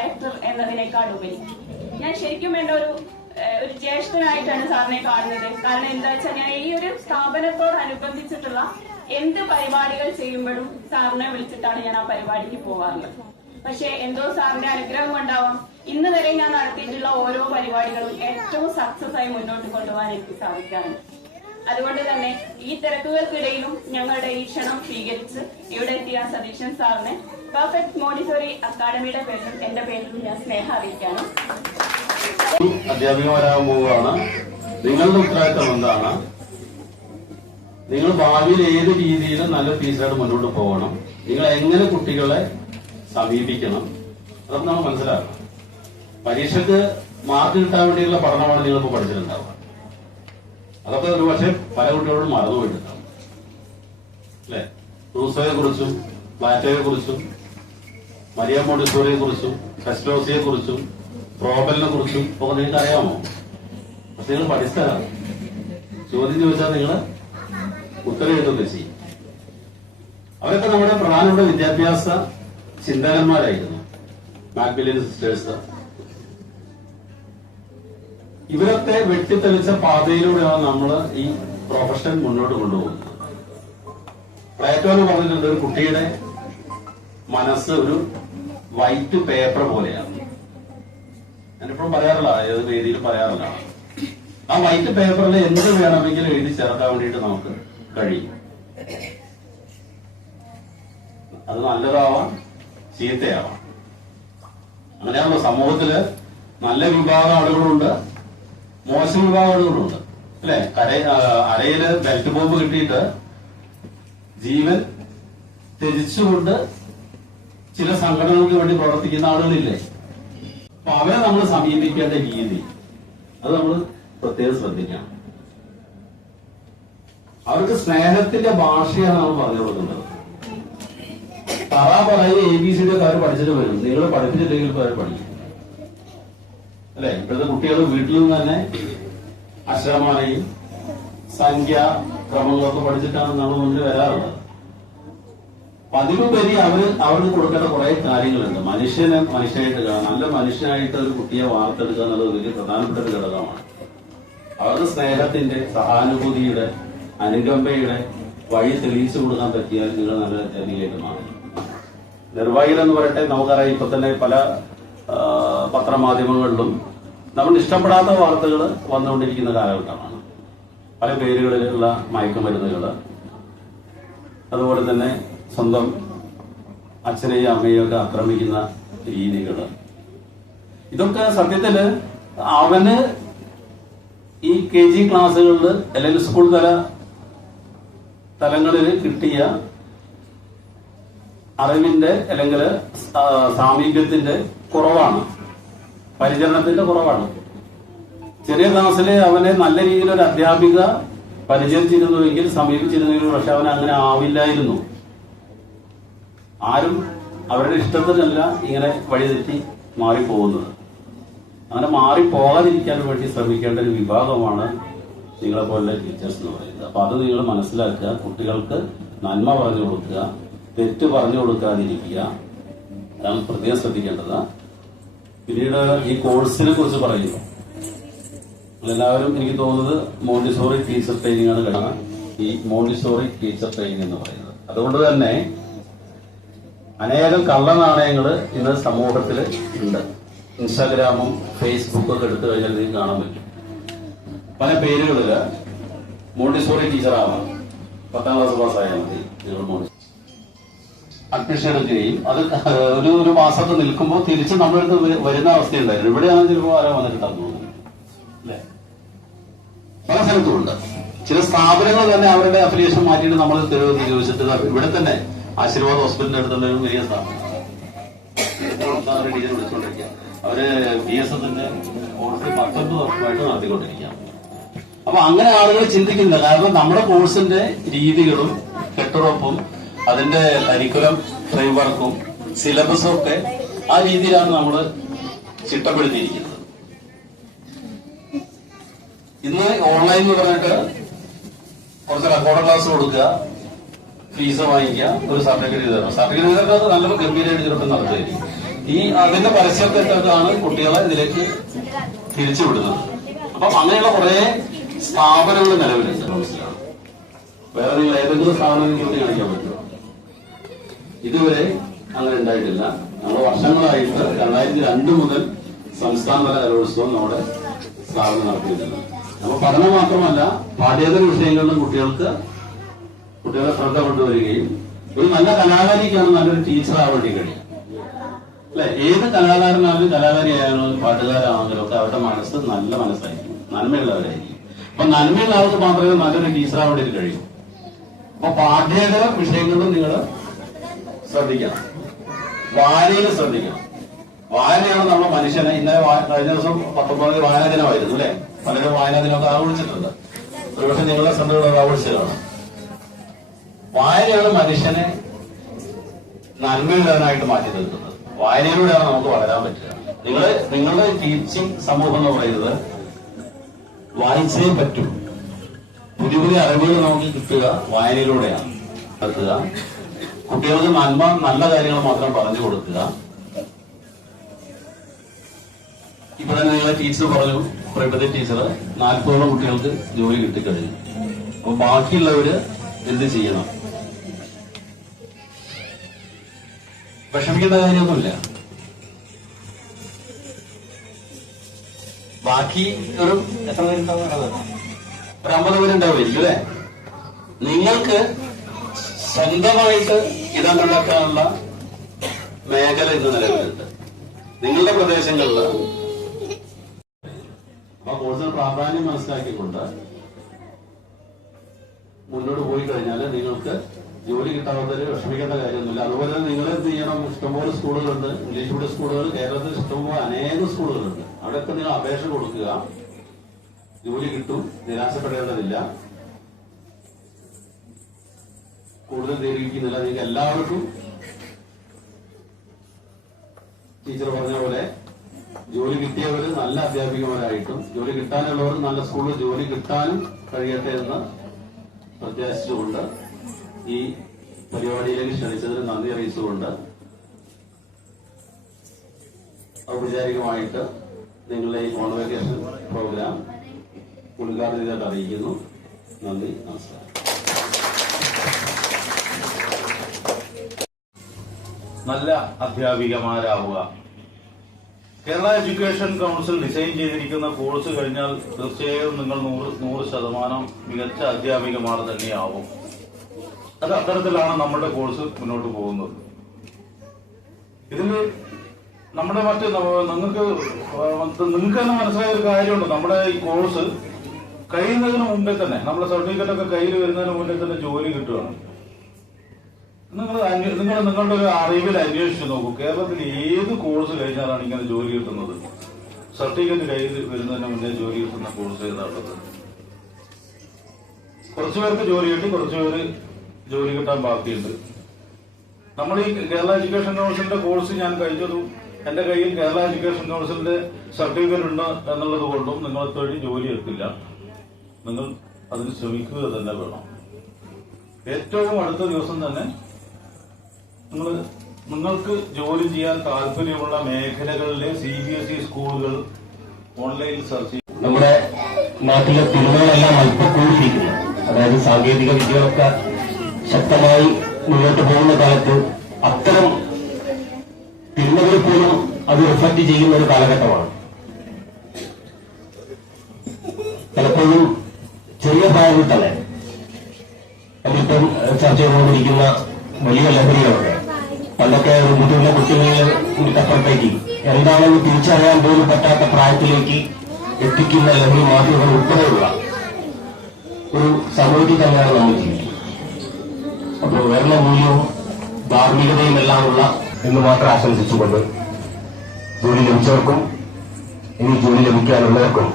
Director എന്നതിനേക്കാൾ ഉപരി. ഞാൻ ശരിക്കും വേണ്ട ഒരു ഒരു ജ്യേഷ്ഠനായിട്ടാണ് സാറിനെ കാണുന്നത്. കാരണം എന്താ വെച്ചാൽ ഞാൻ ഈ ഒരു സ്ഥാപനത്തോടനുബന്ധിച്ചിട്ടുള്ള എന്ത് പരിപാടികൾ ചെയ്യുമ്പോഴും സാറിനെ വിളിച്ചിട്ടാണ് ഞാൻ ആ പരിപാടിക്ക് പോകാറുള്ളത് പക്ഷെ എന്തോ സാറിന്റെ അനുഗ്രഹം ഉണ്ടാവാം ഇന്ന് വരെ ഞാൻ നടത്തിയിട്ടുള്ള ഓരോ പരിപാടികളും ഏറ്റവും സക്സസ് ആയി മുന്നോട്ട് കൊണ്ടുപോകാൻ എനിക്ക് സാധിക്കാറുണ്ട്. അതുകൊണ്ട് തന്നെ ഈ തിരക്കുകൾക്കിടയിലും ഞങ്ങളുടെ ഈ ക്ഷണം സ്വീകരിച്ച് ഇവിടെ എത്തിയ സതീശൻ സാറിന് പെർഫെക്റ്റ് മോണ്ടിസോറി അക്കാഡമിയുടെ പേരിലും എന്റെ പേരിലും ഞാൻ സ്നേഹം അറിയിക്കാനും അധ്യാപികമാരാകാൻ പോവുകയാണ്. നിങ്ങളുടെ ഉത്തരവാദിത്തം എന്താണ്? നിങ്ങൾ ഭാവിയിൽ ഏത് രീതിയിലും നല്ല ടീച്ചറായിട്ട് മുന്നോട്ട് പോകണം. നിങ്ങൾ എങ്ങനെ കുട്ടികളെ സമീപിക്കണം? അതൊക്കെ നമ്മൾ മനസ്സിലാക്കണം. പരീക്ഷക്ക് മാർക്ക് കിട്ടാൻ വേണ്ടിയുള്ള പഠനമാണ് നിങ്ങളിപ്പോൾ പഠിച്ചിട്ടുണ്ടാവുക. അതൊക്കെ ഒരു പക്ഷേ പല കുട്ടികളോടും മറന്നുപോയിട്ടുണ്ടാവും അല്ലെ? റൂസോയെ കുറിച്ചും പ്ലാറ്റോയെ കുറിച്ചും മരിയ മോണ്ടിസോറിയെ കുറിച്ചും കസ്റ്റോസിയെ കുറിച്ചും പ്രോബലിനെ കുറിച്ചും ഒക്കെ നിങ്ങൾക്ക് അറിയാമോ പക്ഷെ നിങ്ങൾ പഠിച്ചതാണ്. ചോദ്യം ചോദിച്ചാൽ നിങ്ങൾ ഉത്തരം എഴുതുന്നത് ചെയ്യും. അവരൊക്കെ നമ്മുടെ പ്രധാനപ്പെട്ട വിദ്യാഭ്യാസ ചിന്തകന്മാരായിരുന്നു. മാക്ബിലിയൻ സിസ്റ്റേഴ്സ് ഇവരൊക്കെ വെട്ടിത്തെളിച്ച പാതയിലൂടെയാണ് നമ്മൾ ഈ പ്രൊഫഷൻ മുന്നോട്ട് കൊണ്ടുപോകുന്നത്. പ്ലേറ്റോന് പറഞ്ഞിട്ടുണ്ട് ഒരു കുട്ടിയുടെ മനസ്സ് ഒരു വൈറ്റ് പേപ്പർ പോലെയാണ്. ഞാനിപ്പോഴും പറയാറില്ല ഏത് രീതിയിൽ പറയാറില്ല. ആ വൈറ്റ് പേപ്പറിൽ എന്ത് വേണമെങ്കിലും എഴുതി ചേർക്കാൻ വേണ്ടിയിട്ട് നമുക്ക് കഴിയും. അത് നല്ലതാവാം ചീത്തയാവാം. അങ്ങനെയാണല്ലോ സമൂഹത്തിൽ നല്ല വിഭാഗം ആളുകളുണ്ട്. മോശം വിഭാഗങ്ങളുണ്ട് അല്ലെ? കര അരയിൽ ബെൽറ്റ് ബോംബ് കിട്ടിയിട്ട് ജീവൻ ത്യജിച്ചുകൊണ്ട് ചില സംഘടനകൾക്ക് വേണ്ടി പ്രവർത്തിക്കുന്ന ആളുകളില്ലേ? അപ്പൊ അവരെ നമ്മൾ സമീപിക്കേണ്ട രീതി. അത് നമ്മൾ പ്രത്യേകം ശ്രദ്ധിക്കണം. അവർക്ക് സ്നേഹത്തിന്റെ ഭാഷയാണ് നമ്മൾ പറഞ്ഞു കൊടുക്കുന്നത്. തറ പറയുക എ ബി സിയുടെ കാര്യം പഠിച്ചിട്ട് വരും. നിങ്ങൾ പഠിപ്പിച്ചില്ലെങ്കിൽ പഠിക്കും. അല്ലെ? ഇപ്പോഴത്തെ കുട്ടികൾ വീട്ടിൽ നിന്ന് തന്നെ അക്ഷരമാലയും സംഖ്യ ക്രമങ്ങളൊക്കെ പഠിച്ചിട്ടാണ് നമ്മൾ മുന്നിൽ വരാറുള്ളത്. അതിലുപരി അവർ അവർക്ക് കൊടുക്കേണ്ട കുറെ കാര്യങ്ങളുണ്ട്. മനുഷ്യനെ മനുഷ്യനായിട്ട് കാണാം. നല്ല മനുഷ്യനായിട്ട് ഒരു കുട്ടിയെ വാർത്തെടുക്കുക എന്നുള്ളത് വലിയ പ്രധാനപ്പെട്ട ഒരു ഘടകമാണ്. അവർക്ക് സ്നേഹത്തിന്റെ സഹാനുഭൂതിയുടെ അനുകമ്പയുടെ വഴി തെളിയിച്ചു കൊടുക്കാൻ പറ്റിയാൽ നിങ്ങൾ നല്ല ജനീയായിട്ട് മാറും. നിർവാഹികൾ എന്ന് പറയട്ടെ നമുക്കറിയാം ഇപ്പൊ തന്നെ പല പത്രമാധ്യമങ്ങളിലും നമ്മൾ ഇഷ്ടപ്പെടാത്ത വാർത്തകൾ വന്നുകൊണ്ടിരിക്കുന്ന കാലഘട്ടമാണ്. പല പേരുകളിലുള്ള മയക്കുമരുന്നുകൾ അതുപോലെ തന്നെ സ്വന്തം അച്ഛനെയും അമ്മയെയും ഒക്കെ ആക്രമിക്കുന്ന രീതികൾ ഇതൊക്കെ സത്യത്തിൽ അവന് ഈ കെ ജി ക്ലാസ്സുകളിൽ അല്ലെങ്കിൽ സ്കൂൾ തല തലങ്ങളിൽ കിട്ടിയ അറിവിന്റെ അല്ലെങ്കിൽ സാമീപ്യത്തിന്റെ കുറവാണ്. പരിചരണത്തിന്റെ കുറവാണ്. ചെറിയ ക്ലാസ്സിൽ അവനെ നല്ല രീതിയിൽ ഒരു അധ്യാപിക പരിചരിച്ചിരുന്നുവെങ്കിൽ സമീപിച്ചിരുന്നെങ്കിൽ പക്ഷെ അവൻ അങ്ങനെ ആവില്ലായിരുന്നു. ആരും അവരുടെ ഇഷ്ടത്തിനല്ല ഇങ്ങനെ വഴിതെറ്റി മാറിപ്പോകുന്നത്. അങ്ങനെ മാറിപ്പോകാതിരിക്കാൻ വേണ്ടി ശ്രമിക്കേണ്ട ഒരു വിഭാഗമാണ് നിങ്ങളെ പോലുള്ള ടീച്ചേഴ്സ് എന്ന് പറയുന്നത്. അപ്പൊ അത് നിങ്ങൾ മനസ്സിലാക്കുക കുട്ടികൾക്ക് നന്മ പറഞ്ഞു കൊടുക്കുക തെറ്റ് പറഞ്ഞു കൊടുക്കാതിരിക്കുക. അതാണ് പ്രത്യേകം ശ്രദ്ധിക്കേണ്ടത്. പിന്നീട് ഈ കോഴ്സിനെ കുറിച്ച് പറയുന്നു. എല്ലാവരും എനിക്ക് തോന്നുന്നത് മോണ്ടിസോറി ടീച്ചർ ട്രെയിനിങ് ആണ് കിടന്നത് ഈ മോണ്ടിസോറി ടീച്ചർ ട്രെയിനിങ് എന്ന് പറയുന്നത്. അതുകൊണ്ട് തന്നെ അനേകം കള്ളനാണയങ്ങൾ ഇന്ന് സമൂഹത്തിൽ ഉണ്ട്. ഇൻസ്റ്റാഗ്രാമും ഫേസ്ബുക്കും ഒക്കെ എടുത്തു കഴിഞ്ഞാൽ നിങ്ങൾക്ക് കാണാൻ പറ്റും. പല പേരുകളിൽ മോണ്ടിസോറി ടീച്ചറാവാം പത്താം ക്ലാസ് പാസ്സായാൽ മതി. നിങ്ങൾ മോണ്ടി അഡ്മിഷൻ എടുക്കുകയും അത് ഒരു ഒരു മാസത്തെ നിൽക്കുമ്പോൾ തിരിച്ച് നമ്മളടുത്ത് വരുന്ന അവസ്ഥയുണ്ടായിരുന്നു. ഇവിടെയാണ് ചിലപ്പോൾ ആരാ വന്നിട്ടുണ്ടെന്ന് തോന്നുന്നു. അല്ലേ? പല സ്ഥലത്തും ഉണ്ട്. ചില സ്ഥാപനങ്ങൾ തന്നെ അവരുടെ അഫിലിയേഷൻ മാറ്റിയിട്ട് നമ്മൾ തെരുവെന്ന് ചോദിച്ചിട്ട് ഇവിടെ തന്നെ ആശീർവാദ് ഹോസ്പിറ്റലിന്റെ അടുത്തുള്ള ഒരു വലിയ സ്ഥാപനം. ടീച്ചർ അവർ ബി എസ് എഫിന്റെ വർഷമായിട്ട് നടത്തിക്കൊണ്ടിരിക്കുക അപ്പൊ അങ്ങനെ ആളുകൾ ചിന്തിക്കുന്നില്ല. കാരണം നമ്മുടെ കോഴ്സിന്റെ രീതികളും കെട്ടുറപ്പും അതിന്റെ കരിക്കുലം ഫ്രെയിംവർക്കും സിലബസും ഒക്കെ ആ രീതിയിലാണ് നമ്മൾ ചിട്ടപ്പെടുത്തിയിരിക്കുന്നത്. ഇന്ന് ഓൺലൈൻ എന്ന് പറഞ്ഞിട്ട് കുറച്ച് റെക്കോർഡ് ക്ലാസ് കൊടുക്കുക ഫീസ് വാങ്ങിക്കുക ഒരു സർട്ടിഫിക്കറ്റ് തരണം. സർട്ടിഫിക്കറ്റ് തരുന്നത് നല്ല ഗംഭീരമായിട്ട് ചിലപ്പോൾ നടത്തുകയായിരിക്കും ഈ അതിന്റെ പരസ്യത്തെക്കാണ് കുട്ടികളെ ഇതിലേക്ക് തിരിച്ചുവിടുന്നത് അപ്പൊ അങ്ങനെയുള്ള കുറെ സ്ഥാപനങ്ങൾ നിലവിലുണ്ട്. വേറെ നിങ്ങൾ ഏതെങ്കിലും സ്ഥാപനം കാണിക്കാൻ പറ്റുമോ? ഇതുവരെ അങ്ങനെ ഉണ്ടായിട്ടില്ല. നമ്മൾ വർഷങ്ങളായിട്ട് രണ്ടായിരത്തി രണ്ട് മുതൽ സംസ്ഥാനതല കലോത്സവം നമ്മുടെ സ്ഥാപനം നടത്തിയിട്ടുണ്ട്. അപ്പൊ പഠനം മാത്രമല്ല പാഠ്യേതര വിഷയങ്ങളിലും കുട്ടികൾക്ക് കുട്ടികളെ ശ്രദ്ധ കൊണ്ടുവരികയും ഒരു നല്ല കലാകാരിക്കാണ് നല്ലൊരു ടീച്ചർ ആവേണ്ടി കഴിയും. അല്ലെ? ഏത് കലാകാരനാണെങ്കിലും കലാകാരിയായാലും പാട്ടുകാരാണെങ്കിലും ഒക്കെ അവരുടെ മനസ്സ് നല്ല മനസ്സായിരിക്കും. നന്മയുള്ളവരായിരിക്കും. അപ്പൊ നന്മയുള്ള ആൾക്ക് മാത്രമേ നല്ലൊരു ടീച്ചർ ആവേണ്ടി കഴിയൂ. അപ്പൊ പാഠ്യേതര വിഷയങ്ങളും നിങ്ങൾ ശ്രദ്ധിക്കണം. വായനയിൽ ശ്രദ്ധിക്കണം. വായനയാണ് നമ്മൾ മനുഷ്യനെ ഇന്നലെ കഴിഞ്ഞ ദിവസം പത്തൊമ്പത് വായനാ ദിനമായിരുന്നു അല്ലെ? പലരും വായനാ ദിനമൊക്കെ ആഘോഷിച്ചിട്ടുണ്ട് ഒരുപക്ഷെ നിങ്ങളുടെ ശ്രദ്ധകൾ ആഘോഷിച്ചതാണ് വായനയാണ് മനുഷ്യനെ നന്മയുള്ളവനായിട്ട് മാറ്റി തീർക്കുന്നത് വായനയിലൂടെയാണ് നമുക്ക് വളരാൻ പറ്റുക. നിങ്ങൾ നിങ്ങളുടെ ടീച്ചിങ് സമൂഹം എന്ന് പറയുന്നത് വായിച്ചേ പറ്റൂ. പുതിയ പുതിയ അറിവുകൾ നമുക്ക് കിട്ടുക വായനയിലൂടെയാണ്. നടത്തുക കുട്ടികൾക്ക് നന്മ നല്ല കാര്യങ്ങൾ മാത്രം പറഞ്ഞു കൊടുക്കുക. ഇപ്പൊ തന്നെ നിങ്ങളെ ടീച്ചർ പറഞ്ഞു പ്രകൃതി ടീച്ചർ നാൽപ്പതോളം കുട്ടികൾക്ക് ജോലി കിട്ടിക്കഴിഞ്ഞു. അപ്പൊ ബാക്കിയുള്ളവര് എന്ത് ചെയ്യണം? വിഷമിക്കേണ്ട കാര്യമൊന്നുമില്ല. ബാക്കി ഒരു എത്ര പേരുണ്ടാവും ഒരു അമ്പത് പേരുണ്ടാവുമായിരിക്കും അല്ലെ? നിങ്ങൾക്ക് സ്വന്തമായിട്ട് ഇടമുണ്ടാക്കാനുള്ള മേഖല ഇന്ന് നിലവിലുണ്ട്. നിങ്ങളുടെ പ്രദേശങ്ങളിൽ ആ കോഴ്സിന് പ്രാധാന്യം മനസ്സിലാക്കിക്കൊണ്ട് മുന്നോട്ട് പോയി കഴിഞ്ഞാൽ നിങ്ങൾക്ക് ജോലി കിട്ടാത്തതിൽ വിഷമിക്കേണ്ട കാര്യമൊന്നുമില്ല. അതുപോലെ തന്നെ നിങ്ങൾ എന്ത് ചെയ്യണം? ഇഷ്ടംപോലെ സ്കൂളുകളുണ്ട്. ഇംഗ്ലീഷ് മീഡിയം സ്കൂളുകൾ കേരളത്തിൽ ഇഷ്ടംപോലെ അനേകം സ്കൂളുകളുണ്ട്. അവിടെയൊക്കെ നിങ്ങൾ അപേക്ഷ കൊടുക്കുക. ജോലി കിട്ടും. നിരാശപ്പെടേണ്ടതില്ല. കൂടുതൽ ദീർഘിക്കുന്നില്ല. നിങ്ങൾക്ക് എല്ലാവർക്കും ടീച്ചർ പറഞ്ഞ പോലെ ജോലി കിട്ടിയവർ നല്ല അധ്യാപികമാരായിട്ടും ജോലി കിട്ടാനുള്ളവർ നല്ല സ്കൂളിൽ ജോലി കിട്ടാനും കഴിയട്ടെ എന്ന് പ്രത്യാശിച്ചുകൊണ്ട് ഈ പരിപാടിയിലേക്ക് ക്ഷണിച്ചതിന് നന്ദി അറിയിച്ചുകൊണ്ട് ഔപചാരികമായിട്ട് നിങ്ങളുടെ ഈ കോൺവെക്കേഷൻ പ്രോഗ്രാം ഉദ്ഘാടനം ചെയ്തിട്ട് അറിയിക്കുന്നു. നന്ദി നമസ്കാരം. നല്ല അധ്യാപികമാരാവുക. കേരള എഡ്യൂക്കേഷൻ കൗൺസിൽ ഡിസൈൻ ചെയ്തിരിക്കുന്ന കോഴ്സ് കഴിഞ്ഞാൽ തീർച്ചയായും നിങ്ങൾ നൂറ് നൂറ് ശതമാനം മികച്ച അധ്യാപികമാർ തന്നെയാവും. അത് അത്തരത്തിലാണ് നമ്മുടെ കോഴ്സ് മുന്നോട്ട് പോകുന്നത്. ഇതിൽ നമ്മുടെ മറ്റ് നിങ്ങൾക്ക് നിങ്ങൾക്ക് തന്നെ മനസ്സിലായ ഒരു കാര്യമുണ്ട്. നമ്മുടെ ഈ കോഴ്സ് കഴിയുന്നതിന് മുമ്പേ തന്നെ നമ്മുടെ സർട്ടിഫിക്കറ്റ് ഒക്കെ കയ്യിൽ വരുന്നതിന് മുന്നേ തന്നെ ജോലി കിട്ടുകയാണ്. നിങ്ങൾ നിങ്ങൾ നിങ്ങളുടെ ഒരു അറിവിൽ അന്വേഷിച്ച് നോക്കൂ. കേരളത്തിൽ ഏത് കോഴ്സ് കഴിഞ്ഞാലാണ് ഇങ്ങനെ ജോലി കിട്ടുന്നത്? സർട്ടിഫിക്കറ്റ് കയ്യിൽ വരുന്നതിന് മുന്നേ ജോലി കിട്ടുന്ന കോഴ്സ് ഏതാണുള്ളത് കുറച്ചു പേർക്ക് ജോലി കിട്ടി കുറച്ചു പേര് ജോലി കിട്ടാൻ ബാക്കിയുണ്ട്. നമ്മൾ ഈ കേരള എഡ്യൂക്കേഷൻ കൗൺസിലിന്റെ കോഴ്സ് ഞാൻ കഴിച്ചത് എന്റെ കയ്യിൽ കേരള എഡ്യൂക്കേഷൻ കൗൺസിലിന്റെ സർട്ടിഫിക്കറ്റ് ഉണ്ട് എന്നുള്ളത് കൊണ്ടും നിങ്ങൾ തൊഴിൽ ജോലി എടുക്കില്ല. നിങ്ങൾ അതിന് ശ്രമിക്കുക തന്നെ വേണം. ഏറ്റവും അടുത്ത ദിവസം തന്നെ നിങ്ങൾ നിങ്ങൾക്ക് ജോലി ചെയ്യാൻ താല്പര്യമുള്ള മേഖലകളിലെ സി ബി എസ് ഇ സ്കൂളുകൾ ഓൺലൈൻ സെർച്ച് നമ്മുടെ നാട്ടിലെ തിന്മകളെല്ലാം അല്പം കൂടിയിരിക്കുന്നു അതായത് സാങ്കേതിക വിദ്യകളൊക്കെ ശക്തമായി മുന്നോട്ട് പോകുന്ന കാലത്ത് അത്തരം തിന്മകൾ പോലും അത് റിഫ്ലക്ട് ചെയ്യുന്ന ഒരു കാലഘട്ടമാണ്. പലപ്പോഴും ചെറിയ പ്രായത്തിൽ തന്നെ. നമ്മളിപ്പം ചർച്ച ചെയ്തുകൊണ്ടിരിക്കുന്ന വലിയ ലഹരികളുണ്ട് പണ്ടൊക്കെ ഒരു മുതിർന്ന കൂട്ടപ്പുറത്തേക്ക് എന്താണെന്ന് തിരിച്ചറിയാൻ പോലും പറ്റാത്ത പ്രായത്തിലേക്ക് എത്തിക്കുന്ന ലഹരി മാധ്യമങ്ങൾ ഉൾപ്പെടെയുള്ള ഒരു സമൂഹത്തിൽ തന്നെയാണ് നമ്മൾ ജീവിക്കുന്നത്. അപ്പോൾ ഉയർന്ന മൂല്യവും ധാർമ്മികതയും എല്ലാമുള്ള എന്ന് മാത്രം ആശംസിച്ചുകൊണ്ട് ജോലി ലഭിച്ചവർക്കും ഇനി ജോലി ലഭിക്കാനുള്ളവർക്കും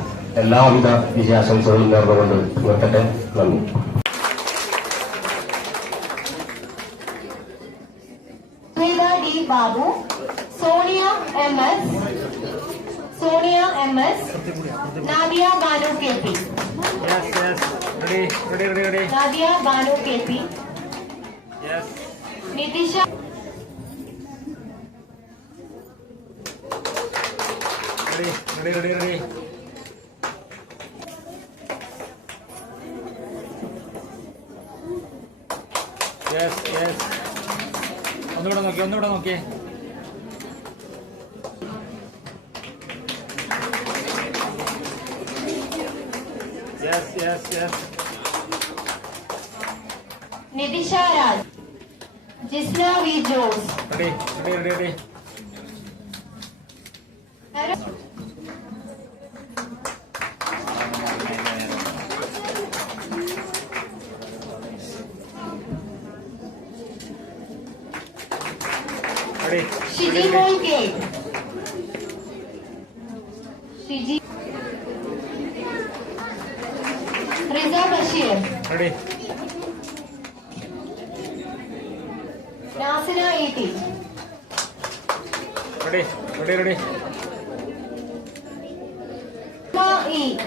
എല്ലാവിധ വിജയാശംസകളും നേർന്നുകൊണ്ട് നിർത്തട്ടെ. നന്ദി Smitha D Babu Sonia M S Sonia Nadia Banu KP yes yes Ready, ready, ready, ready. Nadia Banu KP, Yes. Nitisha Ready, ready, ready, ready. Yes, yes. ഒന്നുകൂടെ നോക്കി ഒന്നുകൂടെ നോക്കിയേ yes, yes. Nidisha Raj. Jisna V. Jones. Ready, ready, ready. Ready. Shiji Molke. Ready. Nasina 80. Ready, ready, ready. Ma E.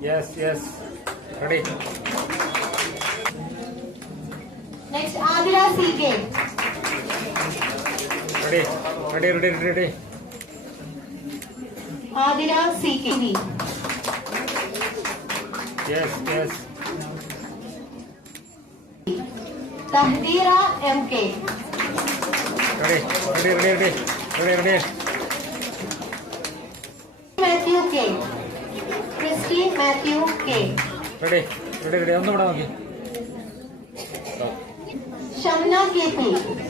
Yes, yes. Ready. Next, Agra Ready, ready, ready, ready. Ready Adila C.K. Yes yes Tahdira M.K. Ready ready ready ready ready ready Matthew K. Christy Matthew K. Ready ready ready ഒന്നുകൂടെ നോക്കി Shamna K.P. Ready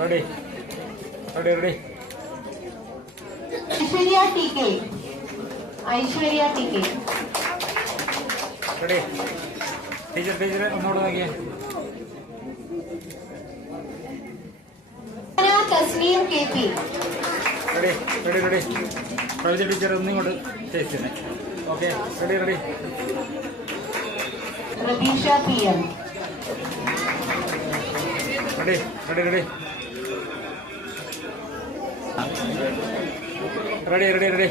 Ready ready Aishwarya T.K. Aishwarya T.K. Ready teacher teacher ഒന്നുകൂടെ നോക്കിയേ Anna Tasneem K.P. Ready ready ready Pravija teacher ഒന്നും ഇങ്ങോട്ട് taste തന്നെ okay ready ready Radisha P.M. Ready ready ready ready ready ready ready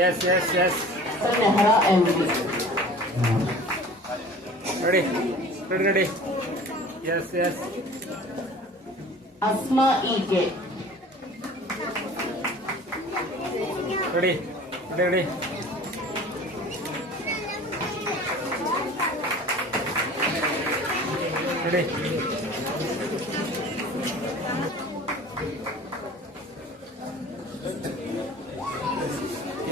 S S S ready ready ready S S Asma EK ready ready ready ready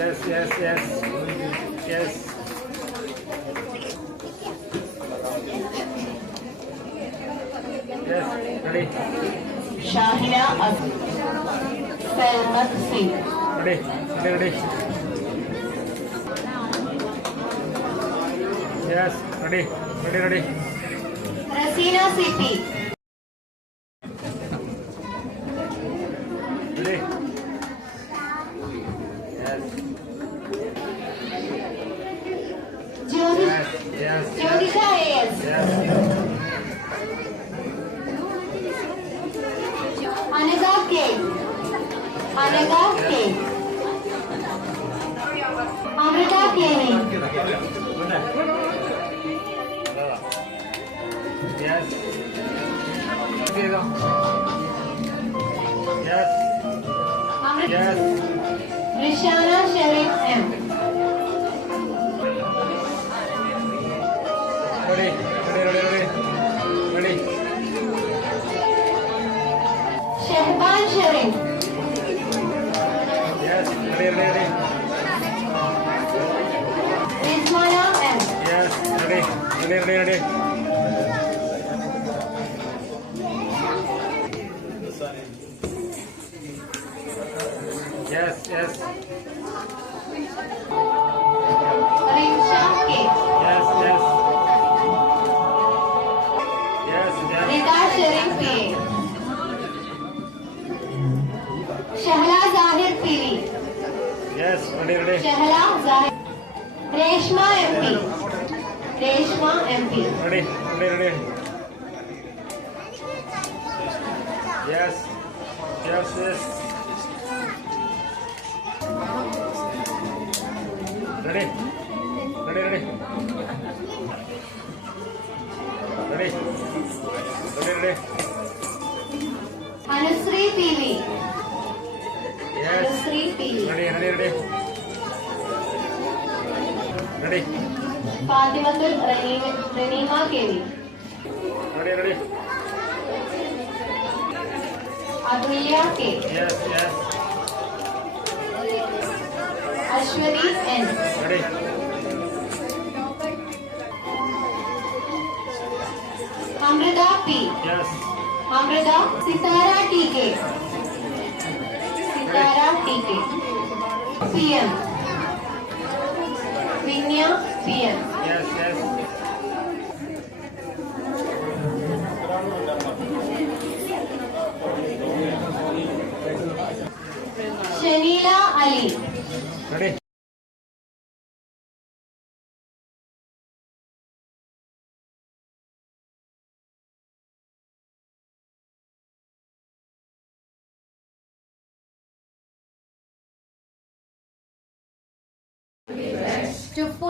yes yes yes yes ready Shahina Salmat Singh ready ready ready yes ready ready ready Ready yes ready ready ready Rasina C.P. Ready? Yes. Jyoti, Yes. Yes. Yes. Yes. Rishana Sherry M. Ready. Ready. Ready. Ready ready ready Anushree P ready. Fatimatul Ranima Kevi. Ready, ready. Adulia K. Yes, yes. Ashwini N. Ready. Amrita P. Yes. Amrita Sitara TK. Sitara TK. PM. Yeah.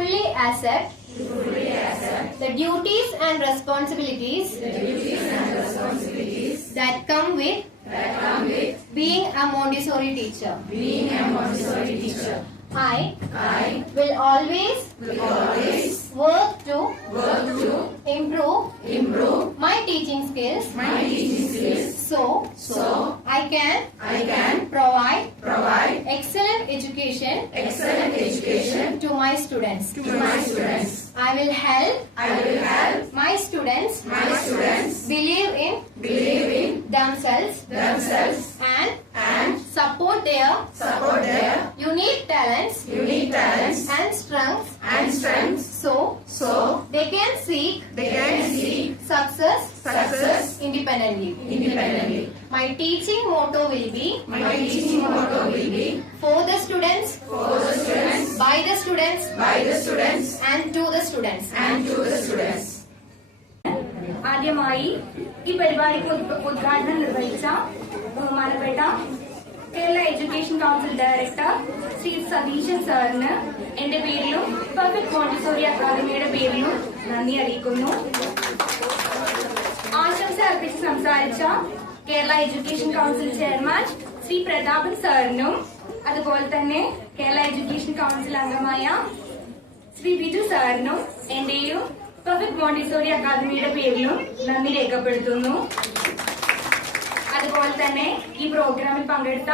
fully accept, fully accept the, duties and responsibilities, duties and responsibilities. That, come with, that come with. Being a Montessori teacher. Being a Montessori teacher. I, I will always, will always work to work to improve improve my teaching skills. my teaching skills. So so I can I can provide provide excellent education excellent education to my students. to my students. I will help I will help my students my students believe in believe in themselves themselves and and support their support their unique talents unique talents and strengths so they can seek success independently. My teaching motto will be for the students by the students and to the students. ആദ്യമായി ഈ പരിപാടിക്ക് ഉദ്ഘ- ഉദ്ഘാടനം നിർവഹിച്ച ബഹുമാനപ്പെട്ട Kerala education council director Shri Satheesan സാറിന് എന്റെ പേരിലും perfect Montessori അക്കാദമിയുടെ പേരിലും നന്ദി അറിയിക്കുന്നു. ആശംസ അർപ്പിച്ച് സംസാരിച്ച Kerala education council chairman Shri Prathapan സാറിനും അതുപോലെ തന്നെ കേരള എഡ്യൂക്കേഷൻ കൗൺസിൽ അംഗമായ ശ്രീ ബിജു സാറിനും എന്റെയും പെർഫെക്റ്റ് മോണ്ടിസോറി അക്കാദമിയുടെ പേരിലും നന്ദി രേഖപ്പെടുത്തുന്നു. അതുപോലെ തന്നെ ഈ പ്രോഗ്രാമിൽ പങ്കെടുത്ത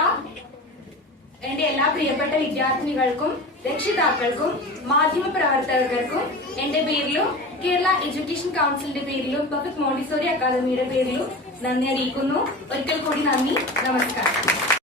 എന്റെ എല്ലാ പ്രിയപ്പെട്ട വിദ്യാർത്ഥിനികൾക്കും രക്ഷിതാക്കൾക്കും മാധ്യമ പ്രവർത്തകർക്കും എന്റെ പേരിലും കേരള എഡ്യൂക്കേഷൻ കൗൺസിലിന്റെ പേരിലും പബ്ലിക് മോണ്ടിസോറി അക്കാദമിയുടെ പേരിലും നന്ദി അറിയിക്കുന്നു. ഒരിക്കൽ കൂടി നന്ദി നമസ്കാരം.